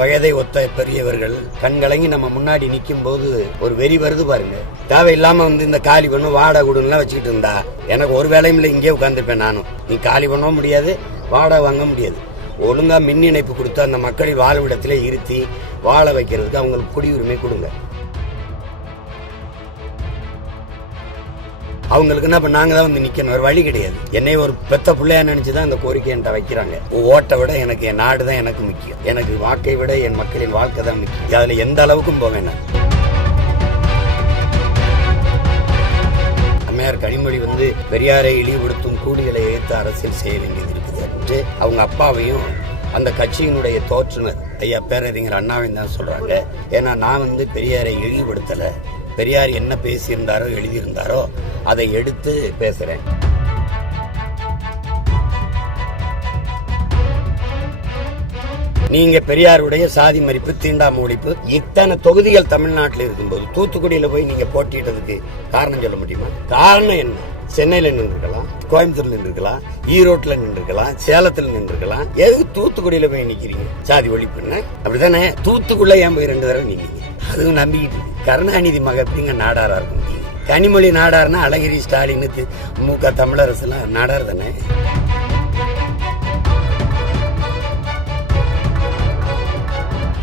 வயதை ஒத்த பெரியவர்கள் கண்கலங்கி நம்ம முன்னாடி நிக்கும் போது ஒரு வெறி வருது பாருங்க. தேவையில்லாம வந்து இந்த காலி பண்ணு வாடகை கொடுன்னுலாம் வச்சுக்கிட்டு இருந்தா எனக்கு ஒரு வேலையும் இல்லை இங்கே உட்காந்துருப்பேன் நானும். நீ காலி பண்ணவும் முடியாது வாடகை வாங்க முடியாது. ஒழுங்கா மின் இணைப்பு கொடுத்து அந்த மக்களை வாழ்விடத்திலே இருத்தி வாழ வைக்கிறதுக்கு அவங்களுக்கு குடியுரிமை கொடுங்க. அவங்களுக்கு என்ன நாங்கள் தான் வந்து நிற்கணும் ஒரு வழி கிடையாது. என்னை ஒரு பெத்த பிள்ளையா நினைச்சு தான் அந்த கோரிக்கை என்கிட்ட வைக்கிறாங்க. ஓட்டை விட எனக்கு என் நாடு தான் எனக்கு முக்கியம். எனக்கு வாக்கை விட என் மக்களின் வாழ்க்கை தான் முக்கியம். அதில் எந்த அளவுக்கும் போவேன் நான் அம்மையார் கனிமொழி வந்து பெரியாரை இழிவுபடுத்தும் கூலிகளை எதிர்த்து அரசியல் செய்ய வேண்டியது இருக்குது என்று அவங்க அப்பாவையும் அந்த கட்சியினுடைய தோற்றுனர் ஐயா பேரறிஞர் அண்ணாவையும் தான் சொல்றாங்க. ஏன்னா நான் வந்து பெரியாரை இழிவுபடுத்தலை. பெரியார் என்ன பேசியிருந்தாரோ எழுதியிருந்தாரோ அதை எடுத்து பேசுறேன். நீங்க பெரியாருடைய சாதி மறிப்பு தீண்டாம ஒழிப்பு இத்தனை தொகுதிகள் தமிழ்நாட்டில் இருக்கும்போது தூத்துக்குடியில போய் நீங்க போட்டியிட்டதுக்கு காரணம் சொல்ல முடியுமா? காரணம் என்ன? சென்னையில நின்றுக்கலாம் கோயம்புத்தூர்ல நின்றுக்கலாம் ஈரோட்ல நின்றுக்கலாம் சேலத்துல நின்றுக்கலாம் எதுக்கு தூத்துக்குடியில போய் நிக்கிறீங்க? சாதி ஒழிப்புன்னு அப்படித்தானே? தூத்துக்குள்ள ஏன் போய் ரெண்டு தடவை நிக்கிறீங்க? அதுவும் நம்பிக்கிட்டு கருணாநிதி மக எப்படிங்க நாடாரா இருக்க முடியும் கனிமொழி நாடார்னா அழகிரி ஸ்டாலின் தி- மு க தமிழரசுலாம் நாடார் தானே?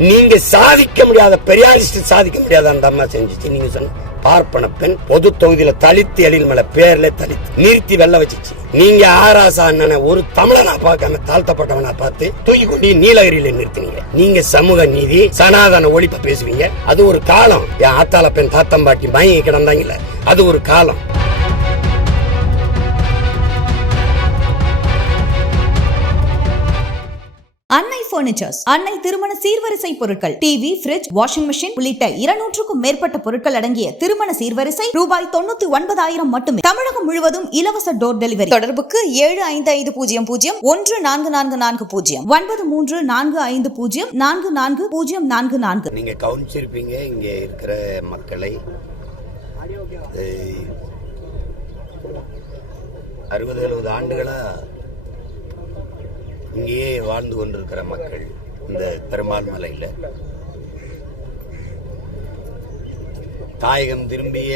நீங்க சாதிக்க முடியாத பெரியாரிஸ்ட் சாதிக்க முடியாத அந்த அம்மா செஞ்சிச்சு நீங்க சொன்ன பார்ப்பன பெண் பொது தொகுதியில தலித்து எழில் மேல பேர்ல தலித்து. நிறுத்தி வெள்ள வச்சிச்சு. நீங்க ஆராசா அண்ணனை ஒரு தமிழனா பார்க்காம தாழ்த்தப்பட்டவனா பார்த்து தூக்கி கொண்டு நீலகிரியில நிறுத்தினீங்க. நீங்க சமூக நீதி சனாதன ஒழிப்பு பேசுவீங்க. அது ஒரு காலம். என் ஆத்தாள பெண் தாத்தம்பாட்டி மயங்கி கிடந்தாங்கல்ல. அது ஒரு காலம். பர்னிச்சர்ஸ் அன்னை திருமண சீர்வரிசை பொருட்கள் டிவி ஃபிரிட்ஜ் வாஷிங் மிஷின் உள்ளிட்ட இருநூற்றுக்கும் மேற்பட்ட பொருட்கள் அடங்கிய திருமண சீர்வரிசை ரூபாய் தொண்ணூத்தி ஒன்பதாயிரம் மட்டுமே. தமிழகம் முழுவதும் இலவச டோர் டெலிவரி தொடர்புக்கு ஏழு ஐந்து ஐந்து பூஜ்ஜியம் பூஜ்ஜியம் ஒன்று நான்கு நான்கு நான்கு பூஜ்ஜியம். ஒன்பது மூன்று நான்கு ஐந்து பூஜ்ஜியம் நான்கு நான்கு பூஜ்ஜியம் நான்கு நான்கு. நீங்க கவனிச்சிருப்பீங்க இங்க இருக்கிற மக்களை அறுபது எழுபது ஆண்டுகளா இங்கேயே வாழ்ந்து கொண்டிருக்கிற மக்கள் இந்த பெருமாள் மலையில. தாயகம் திரும்பிய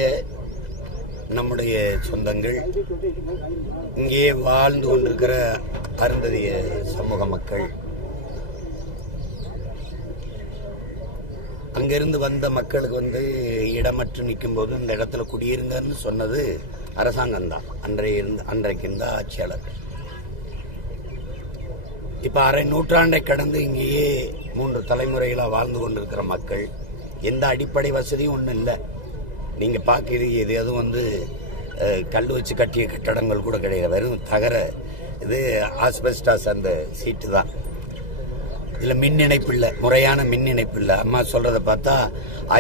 நம்முடைய சொந்தங்கள் இங்கேயே வாழ்ந்து கொண்டிருக்கிற அருந்ததிய சமூக மக்கள். அங்கிருந்து வந்த மக்களுக்கு வந்து இடமற்று நிற்கும் போது இந்த இடத்துல குடியிருங்கன்னு சொன்னது அரசாங்கம் தான் அன்றைய இருந்து அன்றைக்கு இருந்த ஆட்சியாளர்கள். இப்ப அரை நூற்றாண்டை கடந்து இங்கேயே மூன்று தலைமுறைகளா வாழ்ந்து கொண்டிருக்கிற மக்கள் எந்த அடிப்படை வசதியும் ஒன்றும் இல்லை. நீங்க பார்க்கிறீங்க இது எதுவும் வந்து கல் வச்சு கட்டிய கட்டடங்கள் கூட கிடையாது. வெறும் தகர இது ஆஸ்பெஸ்டாஸ் அந்த சீட்டு தான். இதில் மின் இணைப்பு இல்லை முறையான மின் இணைப்பு இல்லை. அம்மா சொல்கிறத பார்த்தா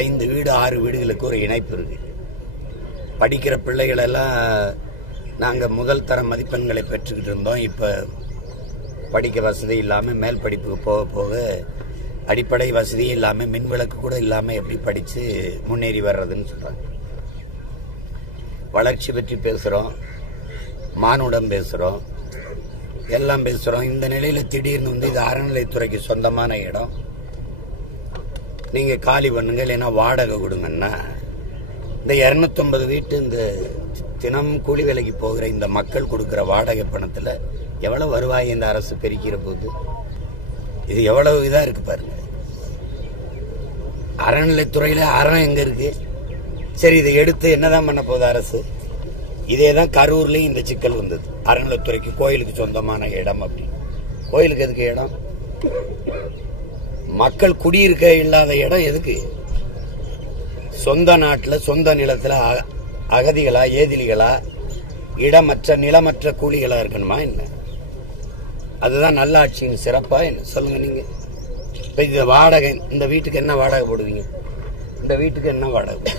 ஐந்து வீடு ஆறு வீடுகளுக்கு ஒரு இணைப்பு இருக்கு. படிக்கிற பிள்ளைகளெல்லாம் நாங்கள் முதல் தர மதிப்பெண்களை பெற்றுக்கிட்டு இருந்தோம். இப்போ படிக்க வசதி இல்லாமல் மேல் படிப்புக்கு போக போக அடிப்படை வசதி இல்லாமல் மின் விளக்கு கூட இல்லாமல் எப்படி படித்து முன்னேறி வர்றதுன்னு சொல்கிறாங்க வளர்ச்சி பற்றி பேசுகிறோம் மானுடம் பேசுகிறோம் எல்லாம் பேசுகிறோம் இந்த நிலையில் திடீர்னு வந்து இது அறநிலைத்துறைக்கு சொந்தமான இடம். நீங்கள் காலி பண்ணுங்க இல்லைன்னா வாடகை கொடுங்கன்னா இந்த 250 வீட்டு இந்த தினம் கூலி வேலைக்கு போகிற இந்த மக்கள் கொடுக்குற வாடகை பணத்தில் எவ்வளவு வருவாய் இந்த அரசு பெருக்கிற போது? இது எவ்வளவு இதாக இருக்கு பாருங்க. அறநிலைத்துறையில் அறம் எங்கே இருக்கு? சரி இதை எடுத்து என்னதான் பண்ண போகுது அரசு? இதே தான் கரூர்லேயும் இந்த சிக்கல் வந்தது. அறநிலைத்துறைக்கு கோயிலுக்கு சொந்தமான இடம் அப்படி. கோயிலுக்கு எதுக்கு இடம்? மக்கள் குடியிருக்க இல்லாத இடம் எதுக்கு? சொந்த நாட்டில் சொந்த நிலத்தில் அ- அகதிகளா ஏதிலிகளா இடமற்ற நிலமற்ற கூலிகளா இருக்கணுமா என்ன? அதுதான் நல்லாட்சியின் சிறப்பாக என்ன சொல்லுங்க நீங்கள் இப்போ இந்த வாடகை இந்த வீட்டுக்கு என்ன வாடகை போடுவீங்க? இந்த வீட்டுக்கு என்ன வாடகை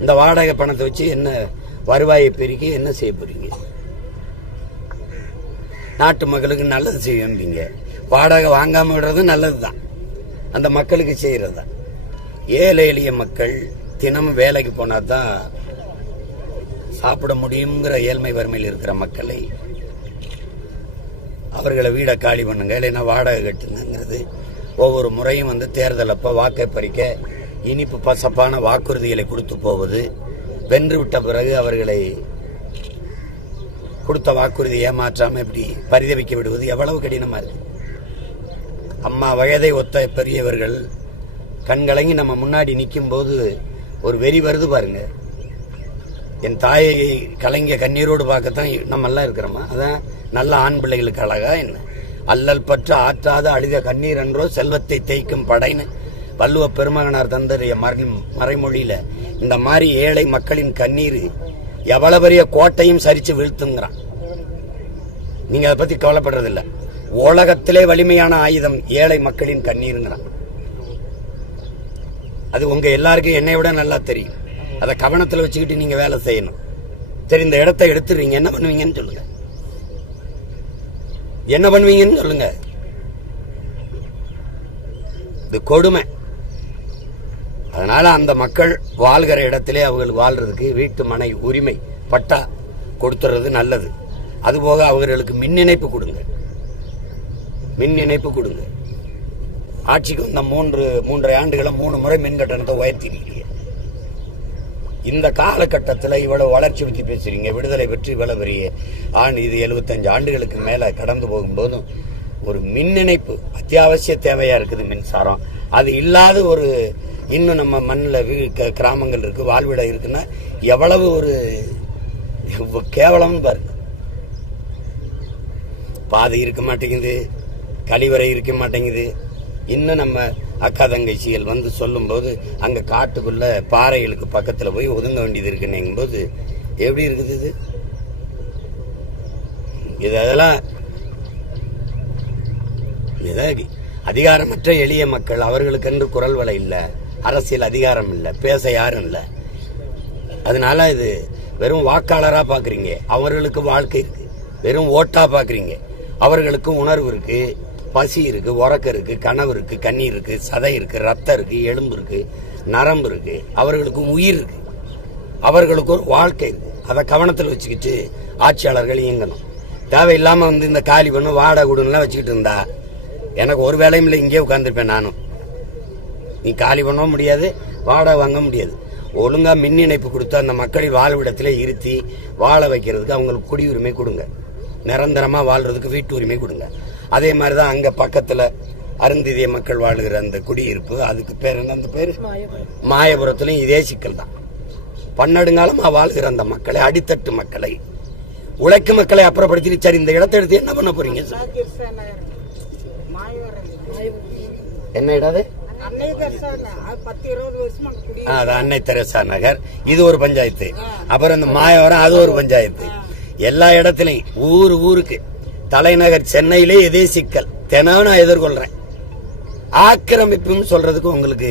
இந்த வாடகை பணத்தை வச்சு என்ன வருவாயை பெருக்கி என்ன செய்ய போகிறீங்க நாட்டு மக்களுக்கு நல்லது செய்யும்பீங்க வாடகை வாங்காமல் விடுறது நல்லதுதான். அந்த மக்களுக்கு செய்கிறது தான் ஏழை எளிய மக்கள் தினமும் வேலைக்கு போனால் தான் சாப்பிட முடியுங்கிற ஏழ்மை வறுமையில் இருக்கிற மக்களை அவர்களை வீடை காலி பண்ணுங்க இல்லைன்னா வாடகை கட்டுங்கிறது ஒவ்வொரு முறையும் வந்து தேர்தல் அப்போ வாக்கை பறிக்க இனிப்பு பசப்பான வாக்குறுதிகளை கொடுத்து போவது வென்று விட்ட பிறகு அவர்களை கொடுத்த வாக்குறுதி ஏமாற்றாமல் இப்படி பரிதவிக்க விடுவது எவ்வளவு கடினமாக இருக்கு. அம்மா வயதை ஒத்த பெரியவர்கள் கண்கலங்கி நம்ம முன்னாடி நிற்கும் போது ஒரு வெறி வருது பாருங்கள் என் தாயை கலைஞ கண்ணீரோடு பார்க்கத்தான் நம்ம எல்லாம் இருக்கிறோமா? அதான் நல்ல ஆண் பிள்ளைகளுக்கு அழகா என்ன? அல்லல் பற்று ஆற்றாத அழுத கண்ணீர் என்றோ செல்வத்தை தேய்க்கும் படைன்னு வள்ளுவ பெருமகனார் தந்தறிய மறை மறைமொழியில இந்த மாதிரி ஏழை மக்களின் கண்ணீர் எவ்வளவு பெரிய கோட்டையும் சரிச்சு வீழ்த்துங்கிறான். நீங்க அதை பத்தி கவலைப்படுறதில்ல. உலகத்திலே வலிமையான ஆயுதம் ஏழை மக்களின் கண்ணீருங்கிறான். அது உங்க எல்லாருக்கும் என்னை விட நல்லா தெரியும். அதை கவனத்தில் வச்சுக்கிட்டு நீங்க வேலை செய்யணும். சரி இந்த இடத்த எடுத்துடுறீங்க. என்ன பண்ணுவீங்கன்னு சொல்லுங்க. என்ன பண்ணுவீங்கன்னு சொல்லுங்க. இது கொடுமை. அதனால அந்த மக்கள் வாழ்கிற இடத்திலே அவர்கள் வாழ்றதுக்கு வீட்டு மனை உரிமை பட்டா கொடுத்துறது நல்லது. அதுபோக அவர்களுக்கு மின் இணைப்பு கொடுங்க. மின் இணைப்பு கொடுங்க. ஆட்சிக்கு வந்த மூன்று மூன்றரை ஆண்டுகளை மூணு முறை மின் கட்டணத்தை உயர்த்திருக்கீங்க. இந்த காலகட்டத்தில் இவ்வளவு வளர்ச்சி பற்றி பேசுறீங்க. விடுதலை பற்றி இவ்வளவு பெரிய ஆண் இது எழுபத்தஞ்சு ஆண்டுகளுக்கு மேலே கடந்து போகும்போதும் ஒரு மின் இணைப்பு அத்தியாவசிய தேவையா இருக்குது மின்சாரம். அது இல்லாத ஒரு இன்னும் நம்ம மண்ணில் வீ க- கிராமங்கள் இருக்கு வாழ்விடம் இருக்குன்னா எவ்வளவு ஒரு கேவலம்னு பாருங்க பாதை இருக்க மாட்டேங்குது கழிவறை இருக்க மாட்டேங்குது. இன்னும் நம்ம அக்கா தங்கச்சிகள் வந்து சொல்லும்போது அங்கே காட்டுக்குள்ள பாறைகளுக்கு பக்கத்தில் போய் ஒதுங்க வேண்டியது இருக்குன்னுங்கும் போது எப்படி இருக்குது இது? இது அதெல்லாம் அதிகாரமற்ற எளிய மக்கள் அவர்களுக்கென்று குரல் வலை இல்லை. அரசியல் அதிகாரம் இல்லை பேச யாரும் இல்லை. அதனால இது வெறும் வாக்காளராக பார்க்குறீங்க அவர்களுக்கு வாழ்க்கை இருக்கு. வெறும் ஓட்டாக பார்க்குறீங்க அவர்களுக்கு உணர்வு இருக்குது பசி இருக்கு உறக்க இருக்கு கனவு இருக்கு கண்ணீர் இருக்கு சதை இருக்கு ரத்தம் இருக்கு எலும்பு இருக்கு நரம்பு இருக்கு அவர்களுக்கு உயிர் இருக்கு. அவர்களுக்கு ஒரு வாழ்க்கை இருக்கு. அதை கவனத்தில் வச்சுக்கிட்டு ஆட்சியாளர்கள் இயங்கணும். தேவையில்லாமல் வந்து இந்த காலி பண்ணு வாடகை கொடுன்னுலாம் வச்சுக்கிட்டு இருந்தா எனக்கு ஒரு வேலையும் இல்லை இங்கே உட்காந்துருப்பேன் நானும். நீ காலி பண்ணவும் முடியாது வாடகை வாங்க முடியாது. ஒழுங்காக மின் இணைப்பு கொடுத்து அந்த மக்களை வாழ்விடத்தில் இருத்தி வாழ வைக்கிறதுக்கு அவங்களுக்கு குடியுரிமை கொடுங்க. நிரந்தரமாக வாழ்கிறதுக்கு வீட்டு உரிமை கொடுங்க. அதே மாதிரி தான் அங்க பக்கத்துல அருந்திதிய மக்கள் வாழுகிற அந்த குடியிருப்பு அதுக்கு பேர் என்ன அந்த பேரு? மாயபுரத்துலயும் இதே சிக்கல் தான். பன்னெடுங்காலமா வாழ்கிற அந்த மக்களை அடித்தட்டு மக்களை உழைக்கும் மக்களை அப்புறப்படுத்திட்டு சரி இந்த இடத்தை எடுத்து என்ன பண்ண போறீங்க? என்ன இடாது அது அன்னை தெரசா நகர். இது ஒரு பஞ்சாயத்து. அப்புறம் இந்த மாயவரம் அது ஒரு பஞ்சாயத்து. எல்லா இடத்துலயும் ஊர் ஊருக்கு. தலைநகர் சென்னையிலே இதே சிக்கல். தினம் நான் எதிர்கொள்றேன். ஆக்கிரமிப்புன்னு சொல்றதுக்கு உங்களுக்கு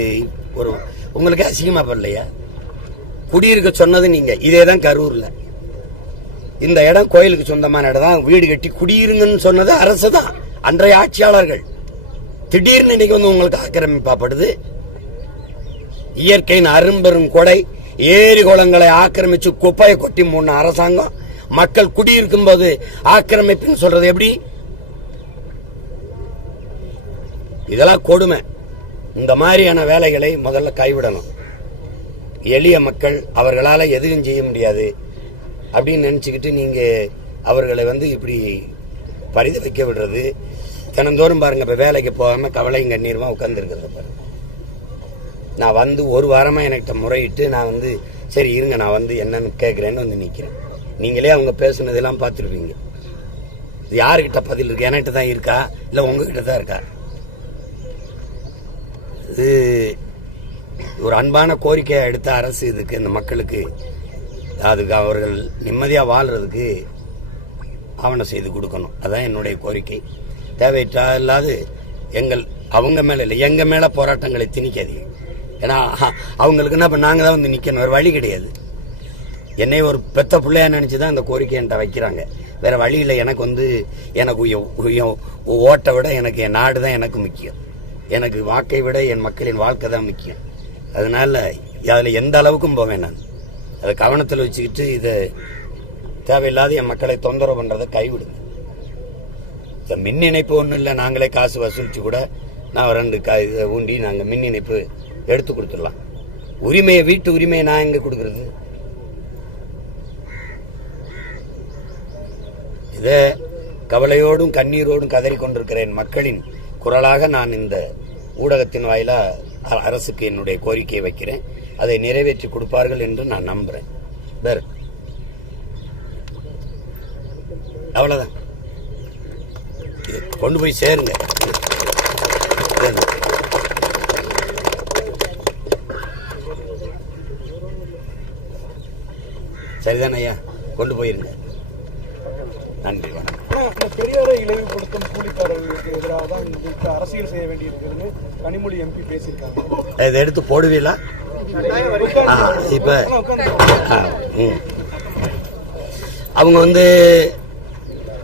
ஒரு உங்களுக்கு அசிங்கமா படலையா குடியிருக்க சொன்னது நீங்க. இதே தான் கரூர்ல. இந்த இடம் கோயிலுக்கு சொந்தமான இடம் தான். வீடு கட்டி குடியிருங்கன்னு சொன்னது அரசு தான். அன்றைய ஆட்சியாளர்கள். திடீர்னு இன்னைக்கு வந்து உங்களுக்கு ஆக்கிரமிப்பாப்படுது. இயற்கையின் அரும்பெரும் கொடை. ஏரி குளங்களை ஆக்கிரமிச்சு குப்பையை கொட்டி மூணு அரசாங்கம். மக்கள் குடியிருக்கும் போது ஆக்கிரமிப்புன்னு சொல்றது எப்படி? இதெல்லாம் கொடுமை. இந்த மாதிரியான வேலைகளை முதல்ல கைவிடணும். எளிய மக்கள் அவர்களால் எதுவும் செய்ய முடியாது அப்படின்னு நினச்சிக்கிட்டு நீங்கள் அவர்களை வந்து இப்படி பரித வைக்க விடுறது. தினந்தோறும் பாருங்க இப்போ வேலைக்கு போகாமல் கவலையும் கண்ணீருமா உட்காந்துருக்கிறத பாருங்க. நான் வந்து ஒரு வாரமாக என்கிட்ட முறையிட்டு நான் வந்து சரி இருங்க நான் வந்து என்னன்னு கேட்குறேன்னு வந்து நிற்கிறேன் நீங்களே அவங்க பேசுனதெல்லாம் பார்த்துருப்பீங்க இது யாருக்கிட்ட பதில் இருக்கு? என்கிட்ட தான் இருக்கா? இல்லை உங்ககிட்ட தான் இருக்கா? இது ஒரு அன்பான கோரிக்கையை எடுத்த அரசு இதுக்கு இந்த மக்களுக்கு. அதுக்கு அவர்கள் நிம்மதியாக வாழ்கிறதுக்கு ஆவணம் செய்து கொடுக்கணும். அதான் என்னுடைய கோரிக்கை. தேவையிட்டா இல்லாது எங்கள் அவங்க மேலே இல்லை எங்கள் மேலே போராட்டங்களை திணிக்காதீங்க. ஏன்னா அவங்களுக்குன்னா அவங்களுக்கு என்ன தான் வந்து நிற்கணும் ஒரு வழி கிடையாது. என்னை ஒரு பெத்த பிள்ளையா நினச்சி தான் அந்த கோரிக்கை என்கிட்ட வைக்கிறாங்க. வேற வழி இல்லை. எனக்கு வந்து எனக்கு ஓட்டை விட எனக்கு என் நாடு தான் எனக்கு முக்கியம். எனக்கு வாக்கை விட என் மக்களின் வாழ்க்கை தான் முக்கியம். அதனால அதில் எந்த அளவுக்கும் போவேன் நான். அதை கவனத்தில் வச்சுக்கிட்டு இதை தேவையில்லாத என் மக்களை தொந்தரவு பண்ணுறதை கைவிடுங்க. இந்த மின் இணைப்பு ஒன்றும் இல்லை. நாங்களே காசு வசூலித்து கூட நான் ரெண்டு க இதை ஊண்டி நாங்கள் மின் இணைப்பு எடுத்து கொடுத்துடலாம். உரிமையை வீட்டு உரிமையை நான் எங்கே கொடுக்குறது? இதை கவலையோடும் கண்ணீரோடும் கதறி என் மக்களின் குரலாக நான் இந்த ஊடகத்தின் வாயிலாக அ- அரசுக்கு என்னுடைய கோரிக்கையை வைக்கிறேன். அதை நிறைவேற்றி கொடுப்பார்கள் என்று நான் நம்புகிறேன் பேர் அவ்வளோதான் இது கொண்டு போய் சேருங்க. சரிதானய்யா? ஐயா கொண்டு போயிருங்க. நன்றி வணக்கம். இந்த பெரியாரை இழிவுபடுத்தும் கூலிக்காரர்களுக்கு எதிராக தான் இந்த அரசியல் செய்ய வேண்டியிருக்குதுன்னு கனிமொழி எம்பி பேசியிருக்காங்க. இதை எடுத்து போடுவீங்களா? ஆ இப்ப. அவங்க வந்து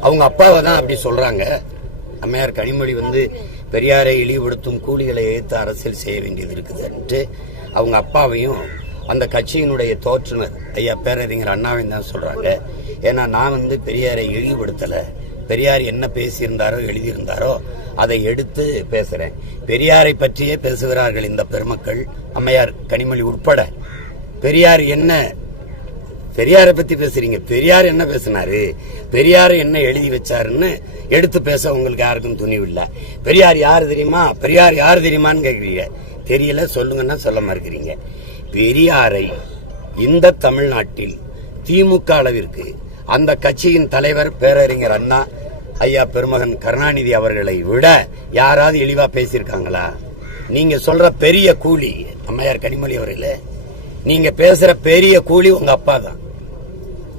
அவங்க அப்பாவை தான் அப்படி சொல்றாங்க. அம்மையார் கனிமொழி வந்து பெரியாரை இழிவுபடுத்தும் கூலிகளை எதிர்த்து அரசியல் செய்ய வேண்டியது இருக்குதுன்ட்டு. அவங்க அப்பாவையும் அந்த கட்சியினுடைய தோற்றுனர் ஐயா பேரறிஞர் அண்ணாவின் தான் சொல்றாங்க. ஏன்னா நான் வந்து பெரியாரை இழிவுபடுத்தல. பெரியார் என்ன பேசியிருந்தாரோ எழுதியிருந்தாரோ அதை எடுத்து பேசுறேன். பெரியாரை பற்றியே பேசுகிறார்கள் இந்த பெருமக்கள் அம்மையார் கனிமொழி உட்பட. பெரியார் என்ன பெரியாரை பத்தி பேசுறீங்க. பெரியார் என்ன பேசினாரு? பெரியார் என்ன எழுதி வச்சாருன்னு எடுத்து பேச உங்களுக்கு யாருக்கும் துணிவு இல்லை பெரியார் யார் தெரியுமா? பெரியார் யார் தெரியுமான்னு கேக்குறீங்க. தெரியல சொல்லுங்கன்னா சொல்ல மறுக்கிறீங்க. பெரியாரை இந்த தமிழ்நாட்டில் திமுக அளவிற்கு அந்த கட்சியின் தலைவர் பேரறிஞர் அண்ணா ஐயா பெருமகன் கருணாநிதி அவர்களை விட யாராவது இழிவா பேசியிருக்காங்களா? நீங்க சொல்ற பெரிய கூலி அம்மையார் கனிமொழி அவர்களே நீங்க பேசுற பெரிய கூலி உங்க அப்பா தான்.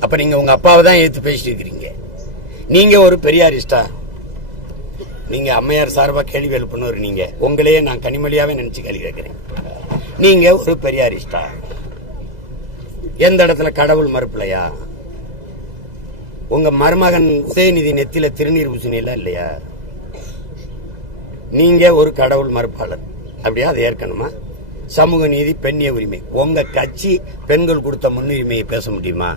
அப்ப நீங்க உங்க அப்பாவை தான் ஏத்து பேசிட்டு இருக்கிறீங்க நீங்க ஒரு பெரியாரிஸ்டா நீங்க அம்மையார் சார்பா கேள்வி எழுப்பினவர் நீங்க. உங்களையே நான் கனிமொழியாவே நினைச்சு கேள்வி கேட்கிறேன். நீங்க ஒரு பெரியாரிஸ்டா எந்த இடத்துல கடவுள் மறுப்பிலையா உங்க மருமகன் உதயநிதி நெத்தில திருநீர் பூசணியில இல்லையா? நீங்க ஒரு கடவுள் மறுப்பாளர். அப்படியா? அதை ஏற்கனமா சமூக நீதி பெண்ணிய உரிமை. உங்க கட்சி பெண்கள் கொடுத்த முன்னுரிமையை பேச முடியுமா?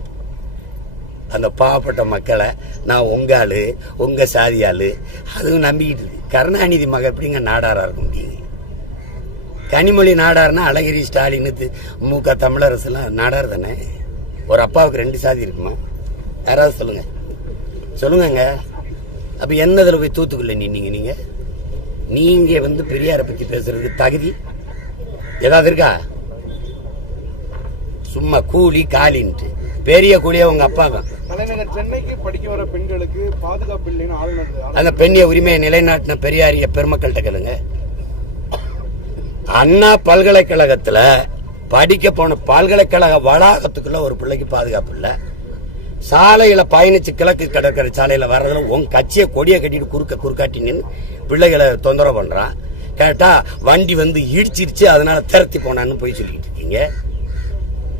அந்த பாவப்பட்ட மக்களை நான் உங்க ஆளு உங்க சாதி ஆளு அதுவும் நம்பிக்கிட்டு இருக்கு. கருணாநிதி மக எப்படிங்க நாடாரா இருக்க முடியுது கனிமொழி நாடார்னா அழகிரி ஸ்டாலின் தி- மு க தமிழரசுலாம் நாடார் தானே? ஒரு அப்பாவுக்கு ரெண்டு சாதி இருக்குமா? யாராவது சொல்லுங்க. சொல்லுங்கங்க. அப்ப என்னதுல போய் தூத்துக்குள்ள நின்னீங்க நீங்க? நீங்க வந்து பெரியாரை பத்தி பேசுறதுக்கு தகுதி? ஏதாவது இருக்கா? சும்மா கூலி காலின்ட்டு. பெரிய கூலியா உங்க அப்பா தான். தலைநகர் சென்னைக்கு படிக்க வர பெண்களுக்கு பாதுகாப்பு இல்லைன்னு ஆளுநர் அந்த பெண்ணிய உரிமையை நிலைநாட்டின பெரியாரிய பெருமக்கள்கிட்ட கேளுங்க. அண்ணா பல்கலைக்கழகத்துல படிக்க போன பல்கலைக்கழக வளாகத்துக்குள்ள ஒரு பிள்ளைக்கு பாதுகாப்பு இல்ல. சாலையில பயணிச்சு கிழக்கு கடற்கரை சாலையில வர்றதுல உன் கட்சியை கொடியை கட்டிட்டு குறுக்க குறுக்காட்டி நின்னு பிள்ளைகளை தொந்தரவு பண்றான். கேட்டா வண்டி வந்து இடிச்சிருச்சு அதனால திரத்தி போனான்னு போய் சொல்லிட்டு இருக்கீங்க.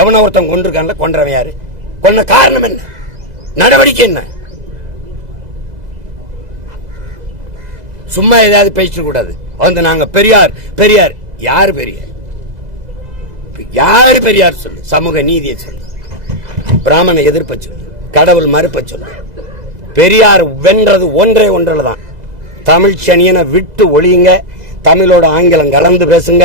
எவனோ ஒருத்தன் கொண்டிருக்கான்ல கொன்றவன் யாரு? கொன்ன காரணம் என்ன? நடவடிக்கை என்ன? சும்மா ஏதாவது பேசிட்டு கூடாது. வந்து நாங்க பெரியார் பெரியார் யார் பெரியார்? யாரு பெரியார் சொல்லு? சமூக நீதியை சொல்லு. பிராமண எதிர்ப்ப சொல்லு. கடவுள் மறுப்ப சொல்லு. பெரியார் வென்றது ஒன்றே ஒன்றில் தான் தமிழ் சனியனை விட்டு ஒழியுங்க. தமிழோட ஆங்கிலம் கலந்து பேசுங்க.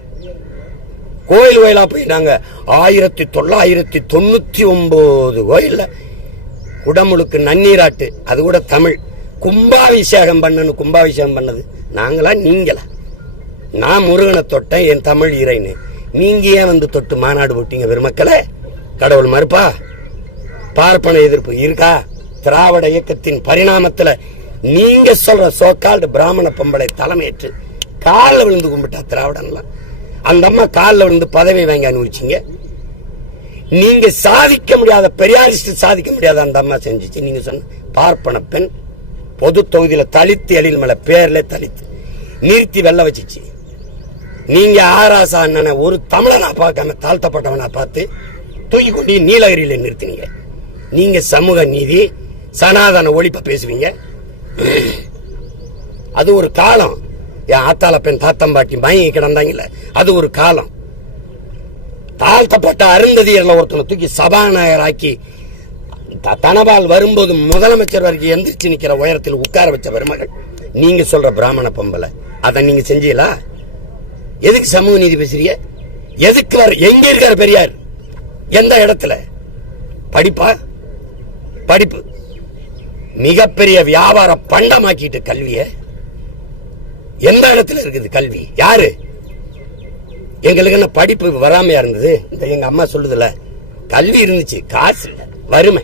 கோயில் கோயிலாக போய் ஆயிரத்தி தொள்ளாயிரத்தி தொண்ணூற்றி ஒம்பது கோயிலில் குடமுழுக்கு நன்னீராட்டு அது கூட தமிழ். கும்பாபிஷேகம் பண்ணணும் கும்பாபிஷேகம் பண்ணது. நாங்களா நீங்களா? நான் முருகனை தொட்டேன் என் தமிழ் இறைன்னு. நீங்க ஏன் வந்து தொட்டு மாநாடு போட்டீங்க பெருமக்களே? கடவுள் மறுப்பா? பார்ப்பன எதிர்ப்பு இருக்கா? திராவிட இயக்கத்தின் பரிணாமத்தில் நீங்கள் சொல்கிற சோக்கால்டு பிராமண பொம்பளை தலைமையேற்று காலில் விழுந்து கும்பிட்டா திராவிடன்லாம். அந்த அம்மா காலில் விழுந்து பதவி வாங்கி அனுபவிச்சீங்க. நீங்க சாதிக்க முடியாத பெரியாரிஸ்ட் சாதிக்க முடியாத அந்த அம்மா செஞ்சிச்சு. நீங்க சொன்ன பார்ப்பன பெண் பொது தொகுதியில் தலித்து எழில் மேல பேர்ல தலித்து. நிறுத்தி வெள்ள வச்சிச்சு. நீங்க ஆராசா அண்ணனை ஒரு தமிழனா பார்க்காம தாழ்த்தப்பட்டவனா பார்த்து தூக்கி கொண்டு நீலகிரியில் நிறுத்தினீங்க. நீங்க சமூக நீதி சனாதன ஒழிப்பை பேசுவீங்க. அது ஒரு காலம். என் ஆத்தால பெண் தாத்தம்பாட்டி மயங்கி கிடந்தாங்கல்ல அது ஒரு காலம். தாழ்த்தப்பட்ட அருந்ததியர்ல ஒருத்தனை தூக்கி சபாநாயகர் ஆக்கி த- தனபால் வரும்போது முதலமைச்சர் வரைக்கும் எந்திரிச்சு நிக்கிற உயரத்தில் உட்கார வச்ச பெருமகள் நீங்க சொல்ற பிராமண பொம்பளை அதை நீங்க செஞ்சீங்களா? எதுக்கு சமூக நீதி பேசுறீங்க? எதுக்கு வர எங்க இருக்காரு பெரியார்? எந்த இடத்துல? படிப்பா? படிப்பு. மிகப்பெரிய வியாபார பண்டமாக்கிட்டு கல்விய எந்த இடத்துல இருக்குது கல்வி? யாரு? எங்களுக்கு என்ன படிப்பு வராமையா இருந்தது? இந்த எங்க அம்மா சொல்லுதுல கல்வி இருந்துச்சு காசு வறுமை.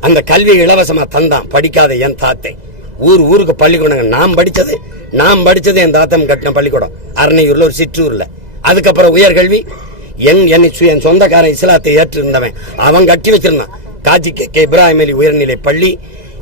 அந்த கல்வி இலவசமா தந்தான் படிக்காத என் தாத்தை. ஊர் ஊருக்கு பள்ளிக்கூடங்க நான் படிச்சது நான் படிச்சது என் தாத்தம் கட்டின பள்ளிக்கூடம். அரணையூர்ல ஒரு சிற்றூர்ல. அதுக்கப்புறம் உயர்கல்வி என் என்னை என் சொந்தக்காரன் இஸ்லாத்தை ஏற்று இருந்தவன் அவன் கட்டி வச்சிருந்தான். காஜி கே கே இப்ராஹிம் அலி உயர்நிலை பள்ளி.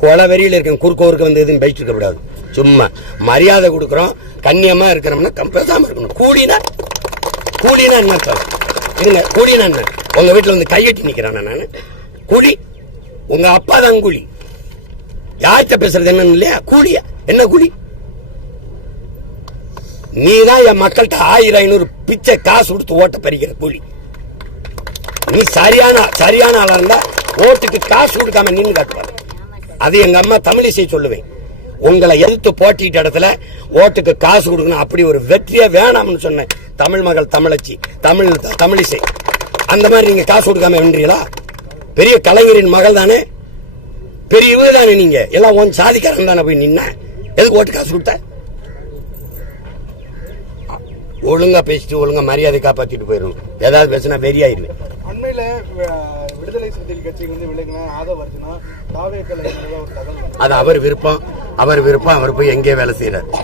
போனாரா கொலை இருக்க குறுக்கோருக்கு வந்து எதுவும் பேசிட்டு கூடாது. சும்மா மரியாதை கொடுக்குறோம் கண்ணியமா இருக்கிறோம்னா கம் இருக்கணும். கூலினா கூலினா என்ன சார்? இருங்க கூலினா என்ன? உங்க வீட்டுல வந்து கையெட்டி நிக்கிறானா நானு? கூலி உங்க அப்பா தான் கூலி. யார்கிட்ட பேசுறது என்னன்னு இல்லையா? கூலியா? என்ன கூலி? நீ தான் என் மக்கள்கிட்ட ஆயிரம் ஐநூறு பிச்சை காசு கொடுத்து ஓட்ட பறிக்கிற கூலி. நீ சரியான சரியான ஆளா இருந்தா ஓட்டுக்கு காசு கொடுக்காம நின்று காட்டுவார் அது எங்க அம்மா தமிழிசை சொல்லுவேன். உங்களை எதிர்த்து போட்டிட்ட இடத்துல ஓட்டுக்கு காசு கொடுக்கணும் அப்படி ஒரு வெற்றியே வேணாம்னு சொன்னேன். தமிழ் மகள் தமிழச்சி தமிழ் தமிழிசை. அந்த மாதிரி நீங்க காசு கொடுக்காம வென்றீங்களா பெரிய கலைஞரின் மகள் தானே? பெரிய இவங்க தானே நீங்க? எல்லாம் உன் சாதிக்காரன் தானே போய் நின்ன? எதுக்கு ஓட்டு காசு கொடுத்த? ஒழுங்கா பேசிட்டு ஒழுங்கா மரியாதை காப்பாத்திட்டு போயிடும் ஏதாவது பேசினா வெறியாயிருவேன் அண்மையில விடுதலை சிறுத்தைகள் கட்சி வந்து விலகினா ஆதவ அர்ஜுனா தாவே கலை ஒரு தகவல் அது அவர் விருப்பம். அவர் விருப்பம். அவர் போய் எங்கே வேலை செய்யறாரு